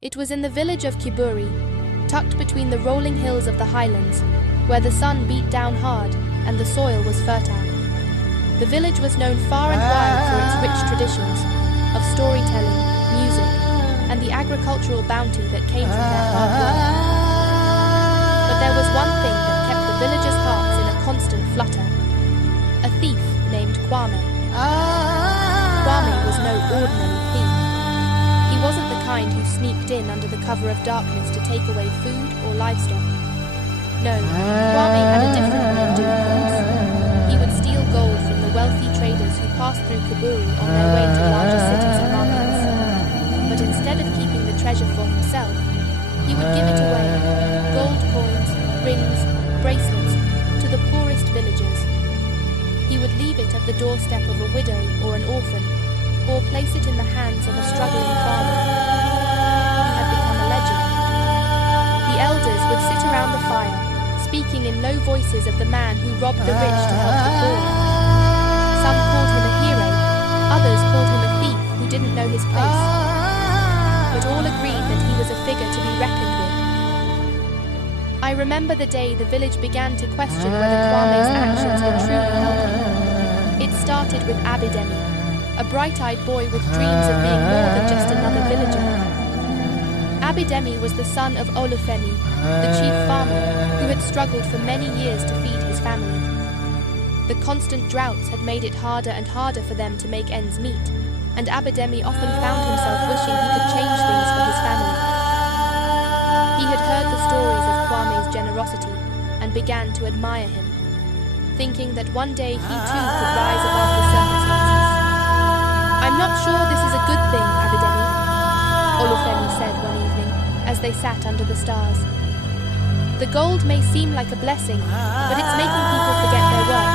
It was in the village of Kiburi, tucked between the rolling hills of the highlands, where the sun beat down hard and the soil was fertile. The village was known far and wide for its rich traditions of storytelling, music, and the agricultural bounty that came from their hard work. But there was one thing that kept the villagers' hearts in a constant flutter: a thief named Kwame. Kwame was no ordinary thief. He wasn't the kind who sneaked in under the cover of darkness to take away food or livestock. No, Kwame had a different way of doing things. He would steal gold from the wealthy traders who passed through Kiburi on their way to larger cities and markets. But instead of keeping the treasure for himself, he would give it away, gold coins, rings, bracelets, to the poorest villagers. He would leave it at the doorstep of a widow or an orphan, or place it in the hands of a struggling farmer. He had become a legend. The elders would sit around the fire, speaking in low voices of the man who robbed the rich to help the poor. Some called him a hero, others called him a thief who didn't know his place. But all agreed that he was a figure to be reckoned with. I remember the day the village began to question whether Kwame's actions were truly helping. It started with Abidemi, a bright-eyed boy with dreams of being more than just another villager. Abidemi was the son of Olufemi, the chief farmer, who had struggled for many years to feed his family. The constant droughts had made it harder and harder for them to make ends meet, and Abidemi often found himself wishing he could change things for his family. He had heard the stories of Kwame's generosity and began to admire him, thinking that one day he too could rise above the circumstances. "I'm not sure this is a good thing, Abidemi," Olufemi said one evening as they sat under the stars. "The gold may seem like a blessing, but it's making people forget their work.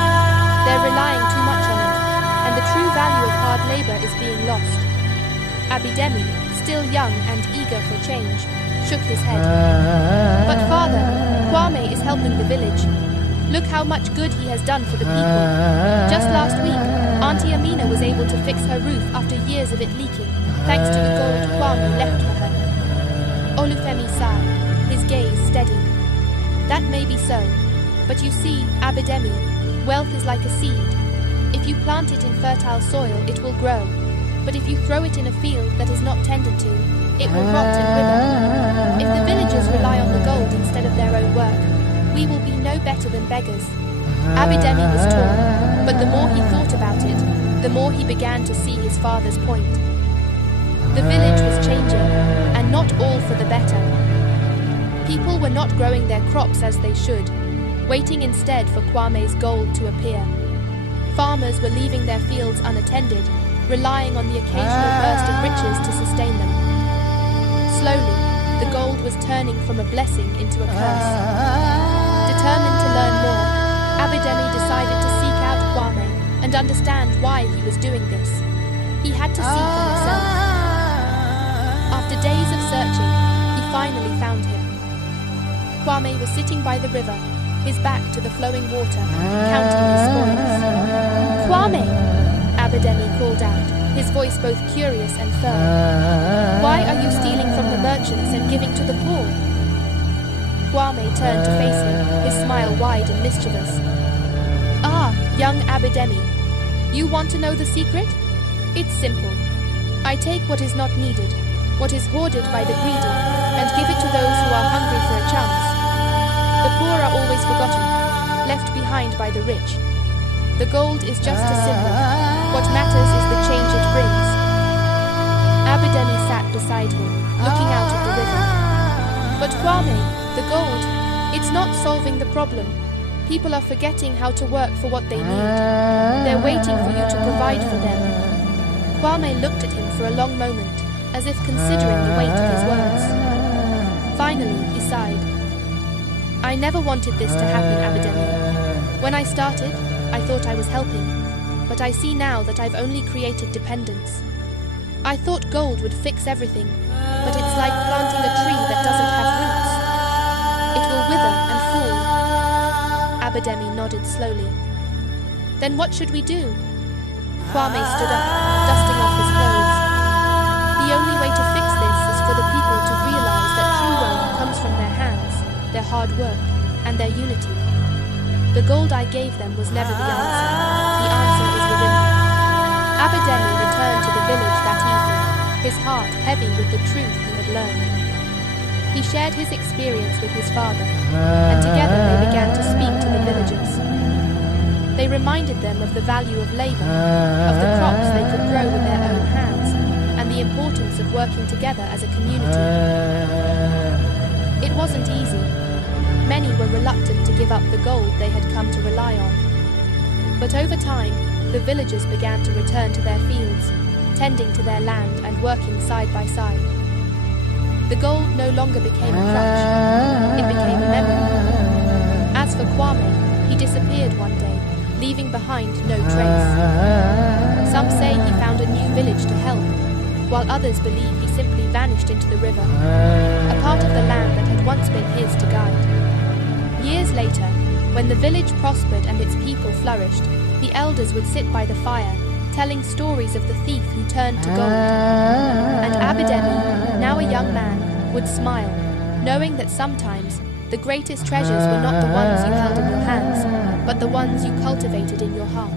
They're relying too much on it, and the true value of hard labor is being lost." Abidemi, still young and eager for change, shook his head. "But father, Kwame is helping the village. Look how much good he has done for the people. Just last week, Auntie Amina was able to fix her roof after years of it leaking, thanks to the gold Kwame left for her." Olufemi sighed, his gaze steady. "That may be so, but you see, Abidemi, wealth is like a seed. If you plant it in fertile soil, it will grow. But if you throw it in a field that is not tended to, it will rot and wither. If the villagers rely on the gold instead of their own work, we will be no better than beggars." Abidemi was torn, but the more he thought about it, the more he began to see his father's point. The village was changing, and not all for the better. People were not growing their crops as they should, waiting instead for Kwame's gold to appear. Farmers were leaving their fields unattended, relying on the occasional burst of riches to sustain them. Slowly, the gold was turning from a blessing into a curse. Determined to learn more, Abidemi decided to seek out Kwame and understand why he was doing this. He had to see for himself. After days of searching, he finally found him. Kwame was sitting by the river, his back to the flowing water, counting his spoils. "Kwame!" Abidemi called out, his voice both curious and firm. "Why are you stealing from the merchants and giving to the poor?" Kwame turned to face him, his smile wide and mischievous. "Ah, young Abidemi, you want to know the secret? It's simple. I take what is not needed, what is hoarded by the greedy, and give it to those who are hungry for a chance. The poor are always forgotten, left behind by the rich. The gold is just a symbol. What matters is the change it brings." Abidemi sat beside him, looking out at the river. "But Kwame, the gold, it's not solving the problem. People are forgetting how to work for what they need. They're waiting for you to provide for them." Kwame looked at him for a long moment, as if considering the weight of his words. Finally, he sighed. "I never wanted this to happen, Abidemi. When I started, I thought I was helping, but I see now that I've only created dependence. I thought gold would fix everything, but it's like planting a tree that doesn't have roots. It will wither and fall." Abidemi nodded slowly. "Then what should we do?" Kwame stood up, dusting off his clothes. "The only way to fix this is for the people to hard work and their unity. The gold I gave them was never the answer. The answer is within them. Abidemi returned to the village that evening, his heart heavy with the truth he had learned. He shared his experience with his father, and together they began to speak to the villagers. They reminded them of the value of labor, of the crops they could grow with their own hands, and the importance of working together as a community. It wasn't easy. Many were reluctant to give up the gold they had come to rely on. But over time, the villagers began to return to their fields, tending to their land and working side by side. The gold no longer became a crutch, it became a memory. As for Kwame, he disappeared one day, leaving behind no trace. Some say he found a new village to help, while others believe he simply vanished into the river, a part of the land that had once been his to guide. Years later, when the village prospered and its people flourished, the elders would sit by the fire, telling stories of the thief who turned to gold. And Abidemi, now a young man, would smile, knowing that sometimes the greatest treasures were not the ones you held in your hands, but the ones you cultivated in your heart.